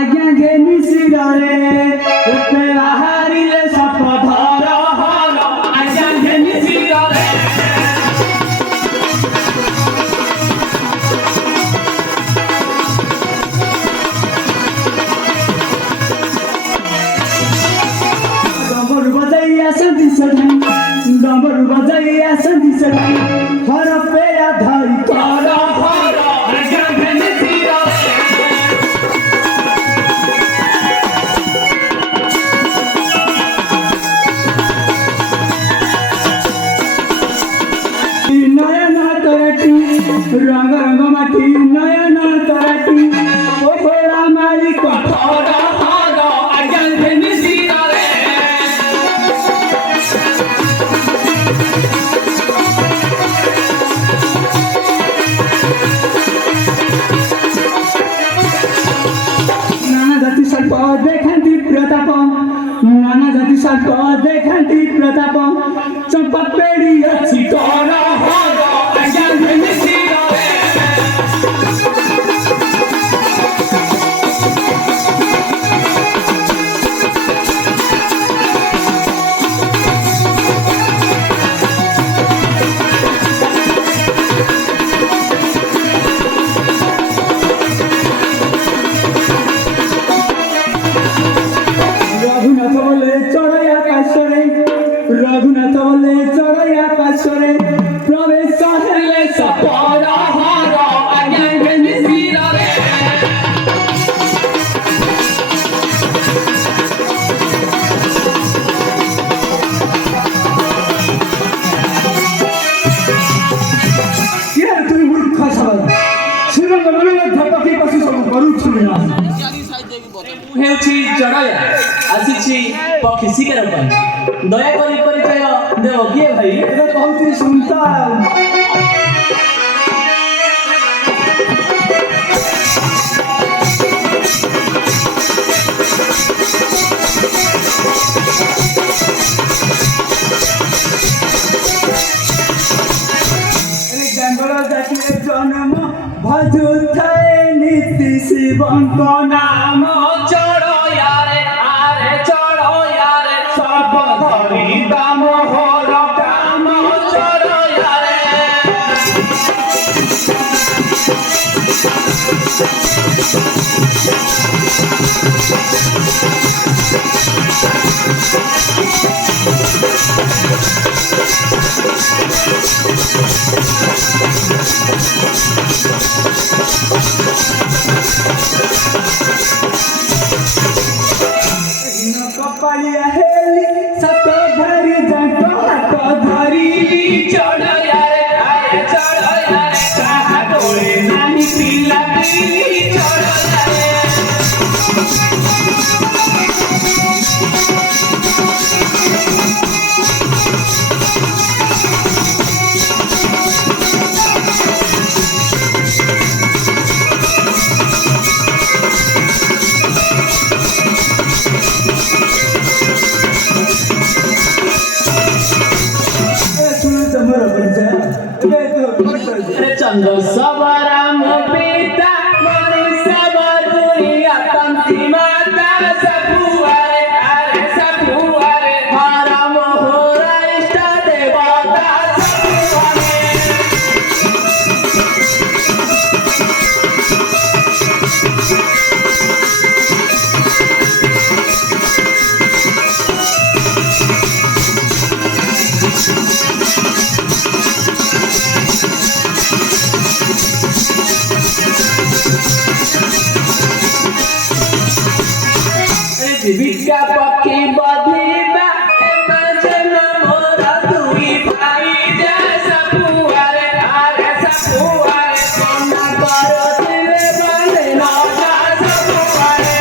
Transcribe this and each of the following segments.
आज्ञा घेनी सिरारे उठे बाहरिले साप धर हर आज्ञा घेनी सिरारे डमरू बजाइया संधि सधाई डमरू बजाइया संधि सधाई हर पेया धरी कर हर आज्ञा घेनी सिरारे रंग रंग माटी नयन तराटी ओ घोड़ा मारी कठोर हर आज्ञा घेनी सिरारे नाना जाति सर्प देखाती प्रताप नाना जाति सर्प देखाती प्रताप चंपा पेड़ी अच्छी कर हर आज्ञा घेनी सिरारे रघुनाथ बोले चढ़ैया काशरे रघुनाथ बोले चढ़ैया काशरे प्रवेश हेले सपर हर आज्ञा घेनी सिरारे क्या तुम मूर्ख सब श्रीरंग मन धपकी पशु सब करू छुना ହେଉଛି ଚଢ଼ାୟା ଆସିଛି ପକ୍ଷୀ ଶିକାର ପାଇଁ ଦୟାକରି ପରିଚୟ ଦେବ କିଏ ଭାଇ ଏବେ କହୁଛି ସୁନତା जंगल जातिरे जन्म भजुଥାଏ नीति शिवଙ୍କ नाम ଚଢ଼ୟା ରେ ଆରେ ଚଢ଼ୟା ରେ सब धरी दाम होर काम ଚଢ଼ୟା ରେ कपालिया हेली सत धरी जंक हाथ धरी ଚଢ଼ୟା ରେ ଆରେ ଚଢ଼ୟା ରେ कहा तोड़े नानी पिला पिली ଚଢ଼ୟା ରେ सुनो तुम्हारा परिचय ये तो परिचय चंद सबराम पिता मणि सबरुया तंती माता सपुआरे आरे सपुआरे हरा मोहरा इष्ट देवता सपुआरे जीविका पक्षी बधिबा एमजन मोरा दुई भाई जा सपुआरे आरे सपुआरे सोना करतिले बने न जा सपुआरे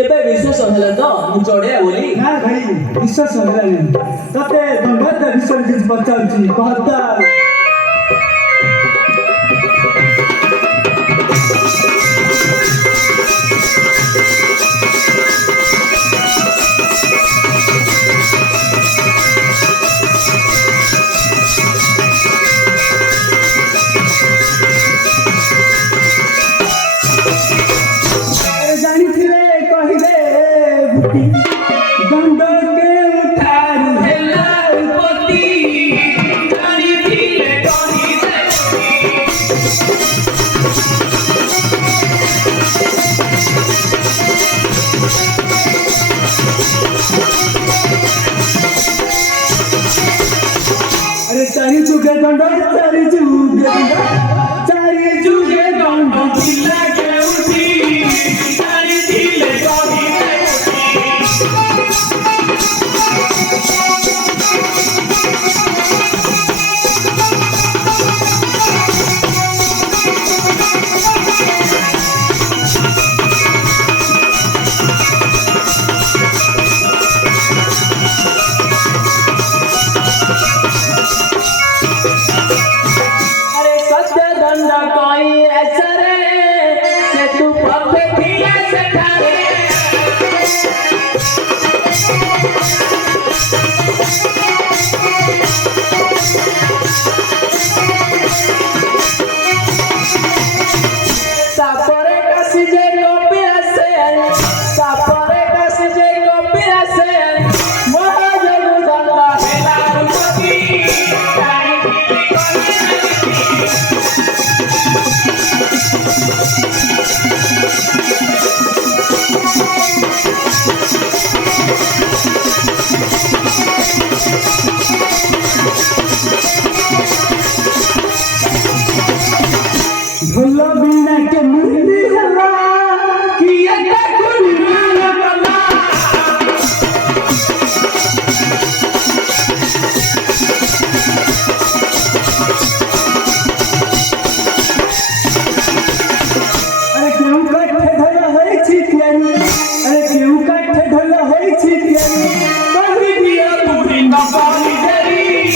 ଏବେ ବିଶ୍ୱାସ ହେଲା ତ ମୁଁ ଚଢ଼େଆ ବୋଲି ନା ଭାଇ ବିଶ୍ୱାସ ହେଲାନି ତତେ ଦଣ୍ଡବତ ବିଷୟରେ କିଛି ପଚାରୁଛି କହତା दंड के उठारू ହେଲା ଉପତି ଜାଣିଥିଲେ କହିଲେ अरे चारी जुगे दंड चारी जुगे दंड ଥିଲା କେଉଁଠି ଜାଣିଥିଲେ କହିଲେ अरे सत्य दंड कोई ऐसा रे से तू पथे थिया सेठारे सापरे कासी जे कपिलासे सापरे कासी जे कपिलासे महाजगु दंड हेला उपति ढोल बिना के मुंदी हला किया का कुनी माला कला अरे क्यों काठे ढोल होई छिटियानी अरे क्यों काठे ढोल होई छिटियानी कभी दिया पूरी न पानी देरी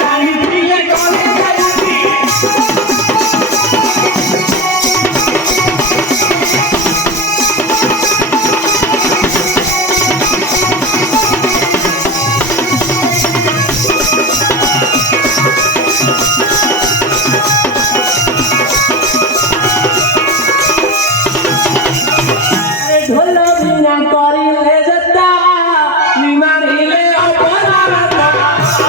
जानी पिए कोने देरी ढोल बिना करिले जता निमारिले अपराधा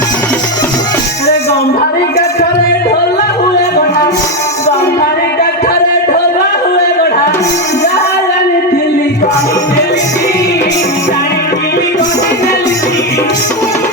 अरे गंधारी काठरे ढोल हुए गढ़ा गंधारी काठरे ढोल हुए गढ़ा जहाँ जानी थिली कही देली जानी थिली कही देली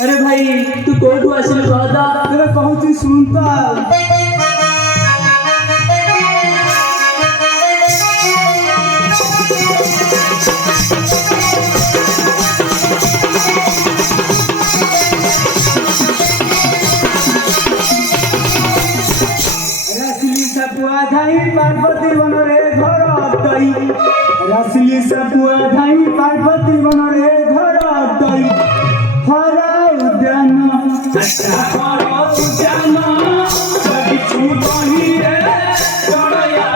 अरे भाई तू कोठू आसिल कहदा तेरे कहूची सुनता रसली सपुआ धाई पार्वती बन रे घर तई रसली सपुआ धाई पार्वती बन रे घर तई हरा उद्यान करो सुजान कभी छूट ही रे चढ़या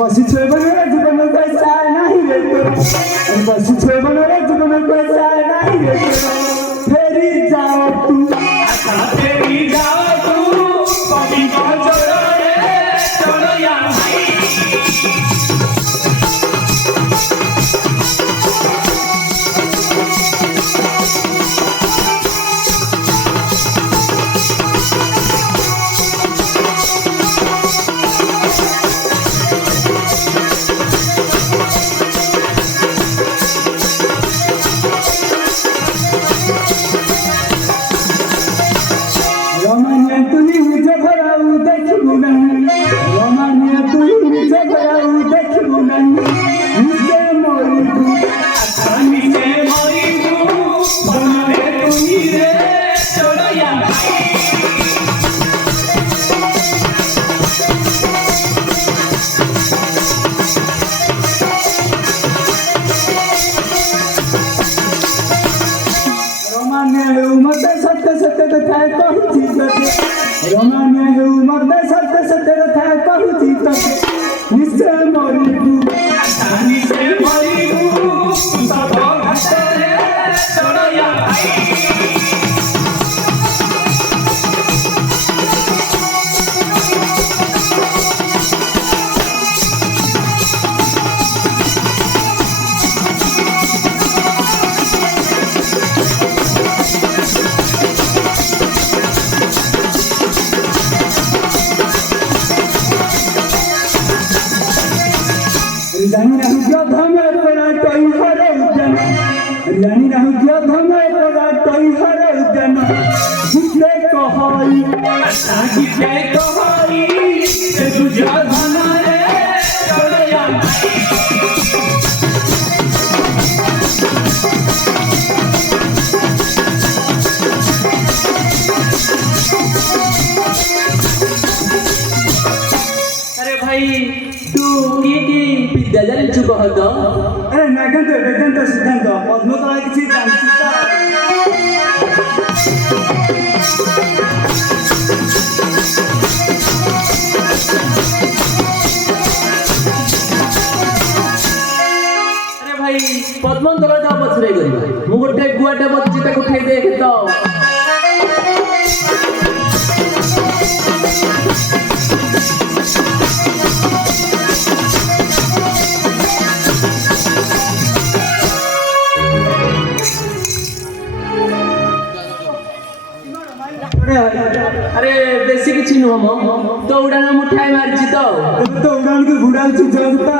बसी छे बने जीवन में पैसा नहीं रे तो बसी छे बने जीवन में पैसा नहीं रे तो फेरी जाओ तू अच्छा तेरी जाओ तू कभी पहुंचो रे चढ़या জানি না হুজা ধমে পড়া টই হরে উদ্যান জানি না হুজা ধমে পড়া টই হরে উদ্যান গীতে কহই গীতে কহই সে তুঝা ধনারে চড়য়া अरे भाई तू की विद्या जानिଛୁ କହ ତ আরে নাগন্ত বেদান্ত সিদ্ধান্ত পদ্মতলা কিছু জানছি তো अरे भाई ପଦ୍ମତଳ ଯା ପଛରେ କରିବା ମୁଁ ଗୋଟେ ଗୁଆଟେ ବସିଛି ତାକୁ ଉଠେଇ ଦେଖ ତ अरे बेसी किछि नुह म तो उड़ान मुठाई मारछि तो तो उड़ान के घुड़ाउछु जगता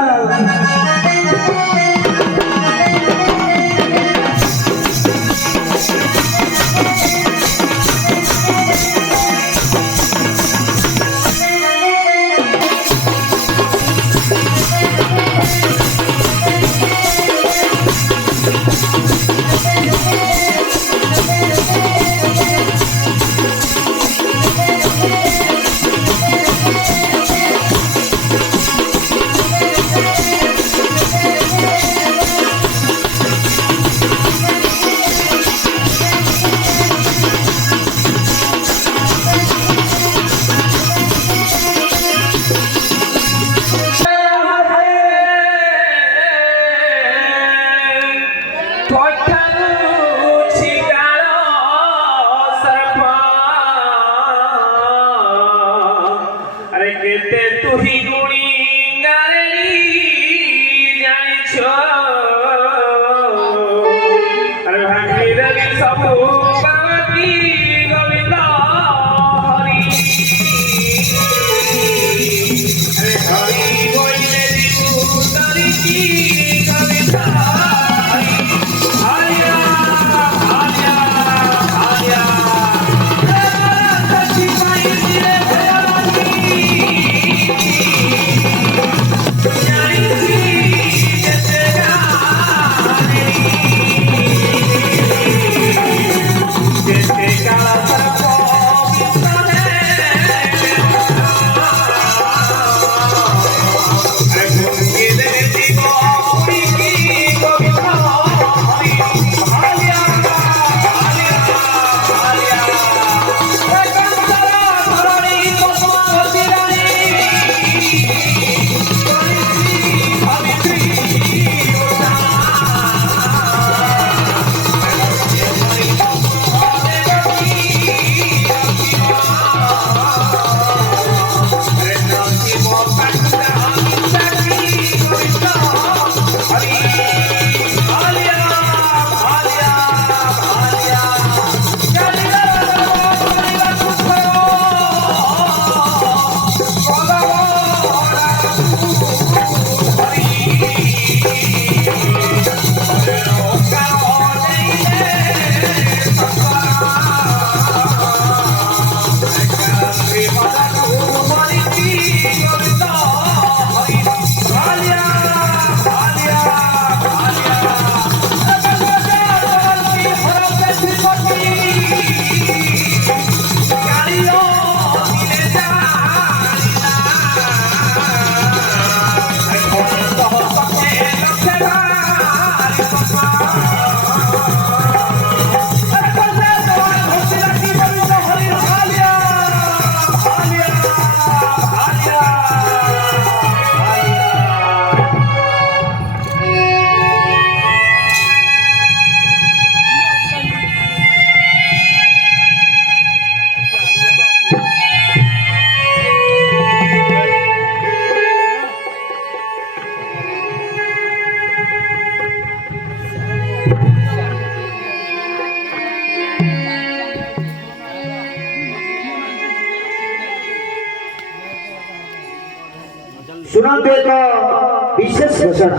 सुनते तो विशेष घोषणा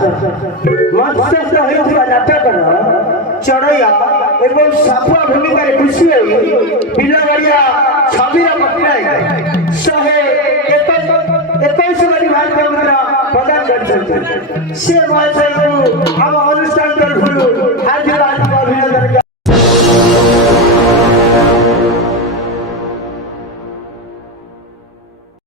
मत्स्य होता नाटकर चढ़ैया एवं सापुआ भूमिका खुशी हो बिलगड़िया छबिर पट्टनायक 121 भाई मुद्रा प्रदान कर अनुष्ठान तरफ